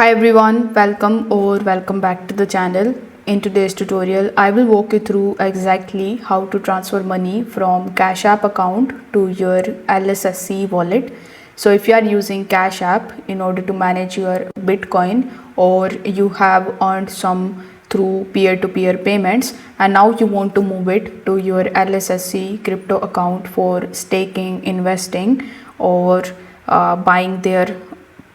Hi everyone, welcome back to the channel. In today's tutorial, I will walk you through exactly how to transfer money from Cash App account to your LSSC wallet. So if you are using Cash App in order to manage your Bitcoin, or you have earned some through peer-to-peer payments and now you want to move it to your LSSC crypto account for staking, investing, or buying their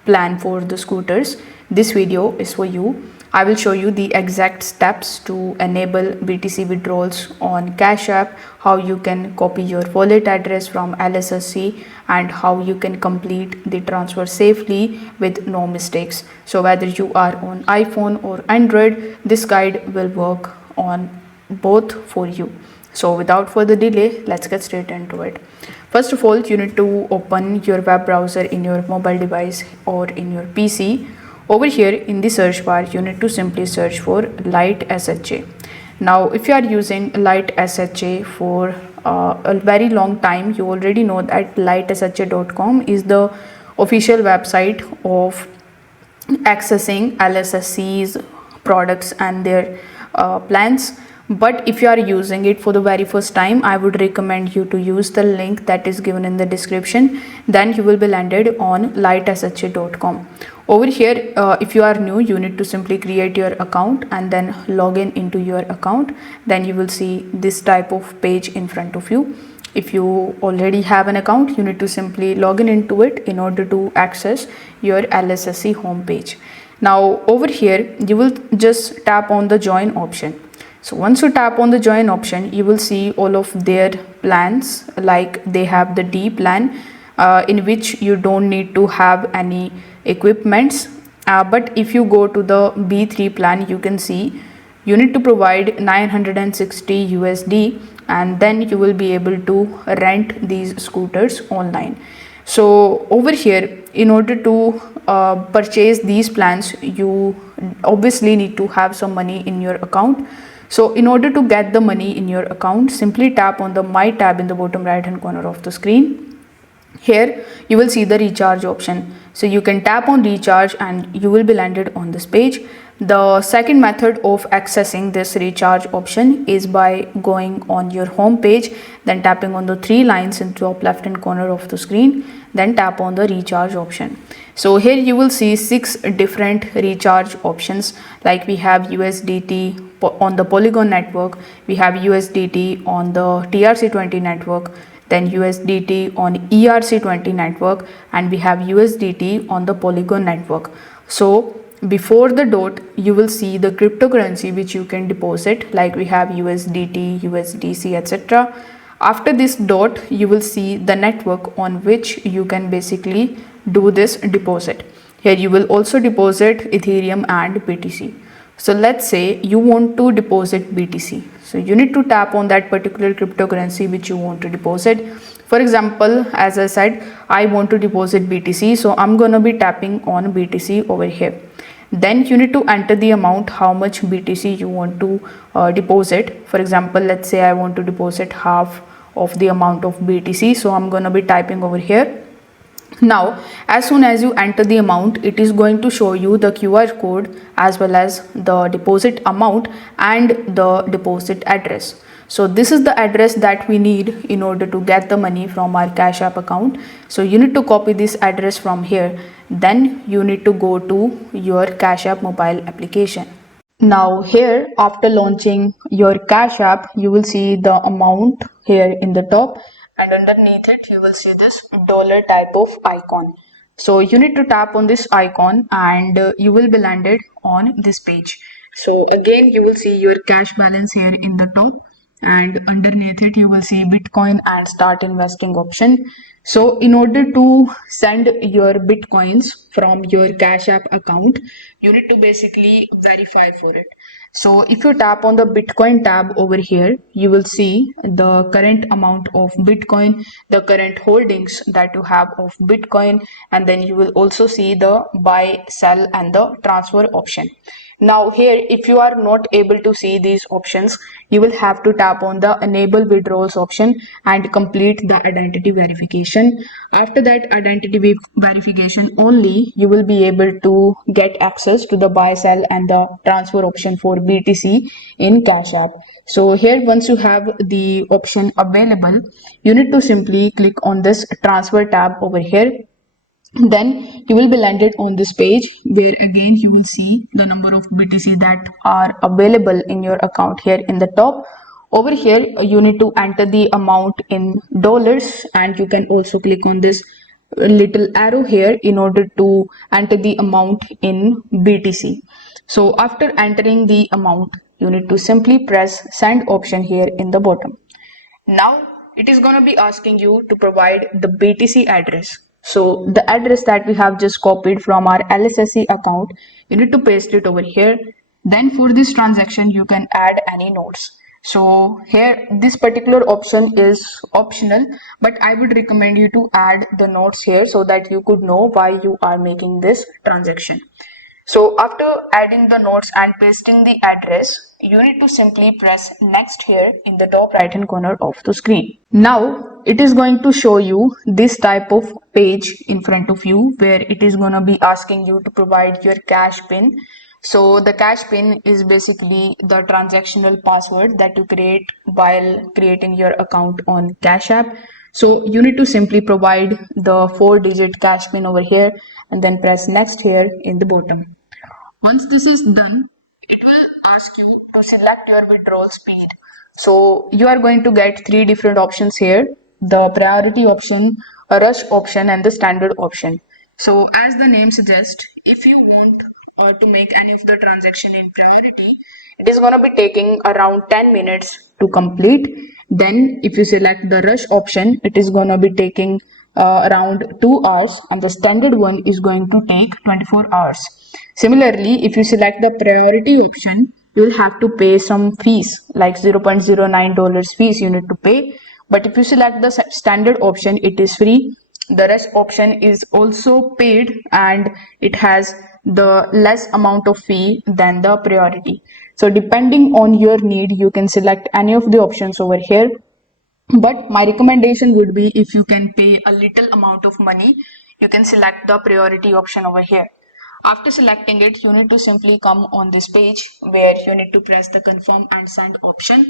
plan for the scooters, this video is for you. I will show you the exact steps to enable BTC withdrawals on Cash App, how you can copy your wallet address from LSSC, and how you can complete the transfer safely with no mistakes. So whether you are on iPhone or Android, this guide will work on both for you. So without further delay, let's get straight into it. First of all, you need to open your web browser in your mobile device or in your PC. Over here in the search bar, you need to simply search for LSSC. Now, if you are using LSSC for a very long time, you already know that LSSC.com is the official website of accessing LSSC's products and their plans. But if you are using it for the very first time, I would recommend you to use the link that is given in the description. Then you will be landed on LSSC.com. Over here, if you are new, you need to simply create your account and then log in into your account. Then you will see this type of page in front of you. If you already have an account, you need to simply log into it in order to access your LSSC homepage. Now over here, you will just tap on the join option. So once you tap on the join option, you will see all of their plans. Like they have the D plan, in which you don't need to have any equipments. But if you go to the B3 plan, you can see you need to provide 960 USD, and then you will be able to rent these scooters online. So over here, in order to purchase these plans, you obviously need to have some money in your account. So in order to get the money in your account, simply tap on the My tab in the bottom right hand corner of the screen. Here you will see the recharge option. So you can tap on recharge and you will be landed on this page. The second method of accessing this recharge option is by going on your home page, then tapping on the three lines in the top left hand corner of the screen, then tap on the recharge option. So here you will see 6 different recharge options. Like we have USDT on the Polygon network, we have USDT on the TRC20 network, then USDT on ERC20 network, and we have USDT on the Polygon network. So before the dot, you will see the cryptocurrency which you can deposit, like we have USDT, USDC, etc. After this dot, you will see the network on which you can basically do this deposit. Here you will also deposit Ethereum and BTC. So let's say you want to deposit BTC. So you need to tap on that particular cryptocurrency which you want to deposit. For example, as I said, I want to deposit BTC. So I'm going to be tapping on BTC over here. Then you need to enter the amount, how much BTC you want to deposit. For example, let's say I want to deposit half of the amount of BTC. So I'm going to be typing over here. Now, as soon as you enter the amount, it is going to show you the QR code as well as the deposit amount and the deposit address. So this is the address that we need in order to get the money from our Cash App account. So you need to copy this address from here. Then you need to go to your Cash App mobile application. Now here, after launching your Cash App, you will see the amount here in the top, and underneath it you will see this dollar type of icon. So you need to tap on this icon and you will be landed on this page. So again, you will see your cash balance here in the top, and underneath it you will see Bitcoin and start investing option. So in order to send your Bitcoins from your Cash App account, you need to basically verify for it. So if you tap on the Bitcoin tab over here, you will see the current amount of Bitcoin, the current holdings that you have of Bitcoin, and then you will also see the buy, sell and the transfer option. Now here, if you are not able to see these options, you will have to tap on the enable withdrawals option and complete the identity verification. After that identity verification only, you will be able to get access to the buy, sell and the transfer option for BTC in Cash App. So here, once you have the option available, you need to simply click on this transfer tab over here. Then you will be landed on this page where again you will see the number of BTC that are available in your account here in the top. Over here you need to enter the amount in dollars, and you can also click on this little arrow here in order to enter the amount in BTC. So after entering the amount, you need to simply press send option here in the bottom. Now it is going to be asking you to provide the BTC address. So the address that we have just copied from our LSSC account, you need to paste it over here. Then for this transaction, you can add any nodes. So here, this particular option is optional, but I would recommend you to add the nodes here so that you could know why you are making this transaction. So after adding the nodes and pasting the address, you need to simply press next here in the top right hand corner of the screen. Now it is going to show you this type of page in front of you where it is going to be asking you to provide your cash pin. So the cash pin is basically the transactional password that you create while creating your account on Cash App. So you need to simply provide the 4-digit cash pin over here and then press next here in the bottom. Once this is done, it will ask you to select your withdrawal speed. So you are going to get 3 different options here: the priority option, a rush option and the standard option. So as the name suggests, if you want to make any of the transaction in priority, it is going to be taking around 10 minutes to complete. Then if you select the rush option, it is going to be taking around 2 hours, and the standard one is going to take 24 hours. Similarly, if you select the priority option, you will have to pay some fees like $0.09 fees you need to pay. But if you select the standard option, it is free. The rest option is also paid and it has the less amount of fee than the priority. So depending on your need, you can select any of the options over here. But my recommendation would be, if you can pay a little amount of money, you can select the priority option over here. After selecting it, you need to simply come on this page where you need to press the confirm and send option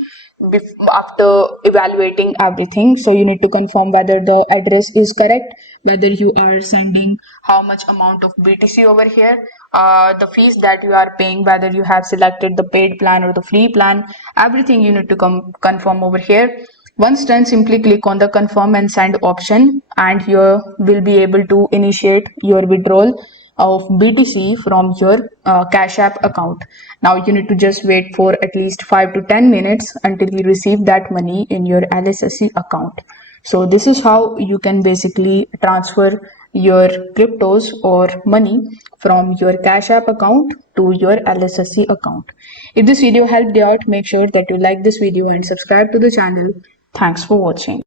after evaluating everything. So you need to confirm whether the address is correct, whether you are sending how much amount of BTC over here, the fees that you are paying, whether you have selected the paid plan or the free plan. Everything you need to confirm over here. Once done, simply click on the confirm and send option and you will be able to initiate your withdrawal of BTC from your Cash App account. Now you need to just wait for at least 5 to 10 minutes until you receive that money in your LSSC account. So this is how you can basically transfer your cryptos or money from your Cash App account to your LSSC account. If this video helped you out, make sure that you like this video and subscribe to the channel. Thanks for watching.